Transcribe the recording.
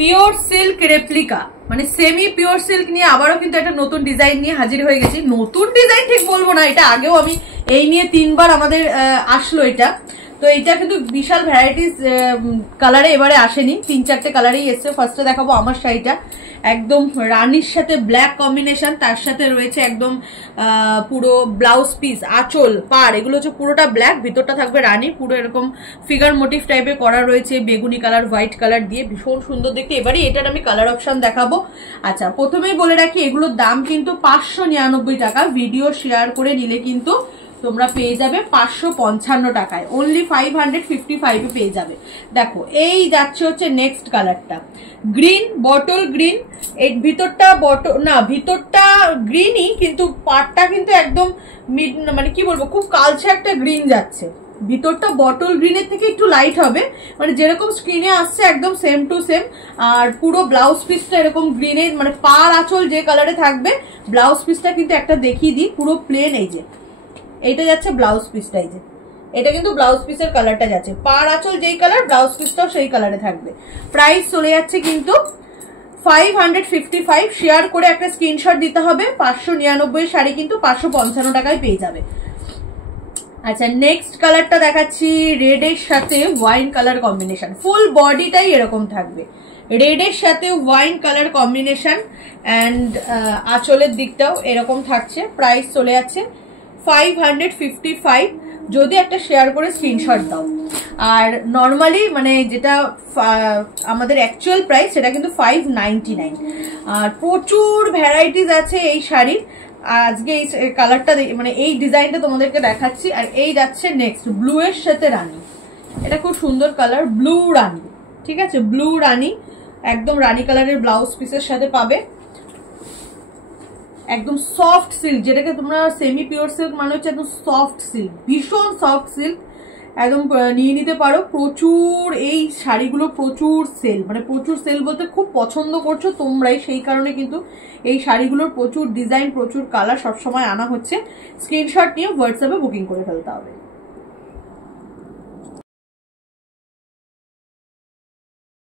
Pure silk replica মানে semi pure silk নিয়ে আবারও কিন্তু একটা নতুন ডিজাইন নিয়ে হাজির হয়ে গেছি। নতুন ডিজাইন ঠিক বলবো না, এটা আগেও আমি এই নিয়ে 3 বার আমাদের আসলো এটা। তো এটা কিন্তু বিশাল ভ্যারাইটিস কালারে এবারে আসেনি, 3-4টে কালারেই এসছে। ফার্স্টে দেখাবো আমার শাড়িটা, একদম রানীর সাথে ব্ল্যাক কম্বিনেশন, তার সাথে রয়েছে একদম পুরো ব্লাউজ পিস, আঁচল, পাড় এগুলো হচ্ছে পুরোটা ব্ল্যাক, ভিতরটা থাকবে রানী, পুরো এরকম ফিগার মোটিভ টাইপের করা রয়েছে, বেগুনি কালার হোয়াইট কালার দিয়ে, ভীষণ সুন্দর দেখতে। এবারে এটার আমি কালার অপশন দেখাবো। আচ্ছা, প্রথমেই বলে রাখি এগুলোর দাম কিন্তু 599 টাকা। ভিডিও শেয়ার করে নিলে কিন্তু তোমরা পেয়ে যাবে 555 টাকায়, অনলি 555 এ পেয়ে যাবে। দেখো এই যাচ্ছে হচ্ছে নেক্সট কালারটা, গ্রিন, বটল গ্রিন। এর ভিতরটা ভিতরটা গ্রিনই, কিন্তু পাড়টা কিন্তু একদম মানে কি বলবো, খুব কালচে একটা গ্রিন যাচ্ছে। ভিতরটা বটল গ্রিনের থেকে একটু লাইট হবে, মানে যেরকম স্ক্রিনে আসছে একদম সেম টু সেম। আর পুরো ব্লাউজ পিসটা এরকম গ্রিনের, মানে পাড় আঁচল যে কালারে থাকবে, ব্লাউজ পিসটা কিন্তু একটা দেখিয়ে দিই, পুরো প্লেন। এই যে এইটা যাচ্ছে ব্লাউজ পিসটা, এই যে এটা কিন্তু ব্লাউজ পিসের কালারটা যাচ্ছে, পাড় আঁচল যেই কালার, ব্লাউজ পিসটাও সেই কালারে থাকবে। প্রাইস চলে যাচ্ছে কিন্তু 555। শেয়ার করে একটা স্ক্রিনশট দিতে হবে। 599 শাড়ি কিন্তু 555 টাকায় পেয়ে যাবে। আচ্ছা, নেক্সট কালারটা দেখাচ্ছি, রেড এর সাথে ওয়াইন কালার কম্বিনেশন, ফুল বডিটাই এরকম থাকবে, রেড এর সাথে ওয়াইন কালার কম্বিনেশন, অ্যান্ড আঁচলের দিকটাও এরকম থাকছে। প্রাইস চলে যাচ্ছে 555, যদি একটা শেয়ার করে স্ক্রিনশট দাও। আর নর্মালি মানে যেটা আমাদের অ্যাকচুয়াল প্রাইস সেটা কিন্তু 599। আর প্রচুর ভ্যারাইটিস আছে এই শাড়ির। আজকে এই কালারটা মানে এই ডিজাইনটা তোমাদেরকে দেখাচ্ছি। আর এই যাচ্ছে নেক্সট, ব্লু এর সাথে রানী, এটা খুব সুন্দর কালার, ব্লু রানী, ঠিক আছে, ব্লু রানী, একদম রানী কালারের ব্লাউজ পিসের সাথে পাবে। একদম সফট সিল্ক, যেটাকে তোমরা সেমি পিওর সিল্ক মানে হচ্ছে একদম সফট সিল্ক, ভীষণ সফট সিল্ক, একদম নিয়ে নিতে পারো। প্রচুর এই শাড়িগুলো প্রচুর সেল, মানে প্রচুর সেল বলতে খুব পছন্দ করছো তোমরাই, সেই কারণে কিন্তু এই শাড়িগুলোর প্রচুর ডিজাইন, প্রচুর কালার সবসময় আনা হচ্ছে। স্ক্রিনশট নিয়ে হোয়াটসঅ্যাপে বুকিং করে ফেলতে হবে।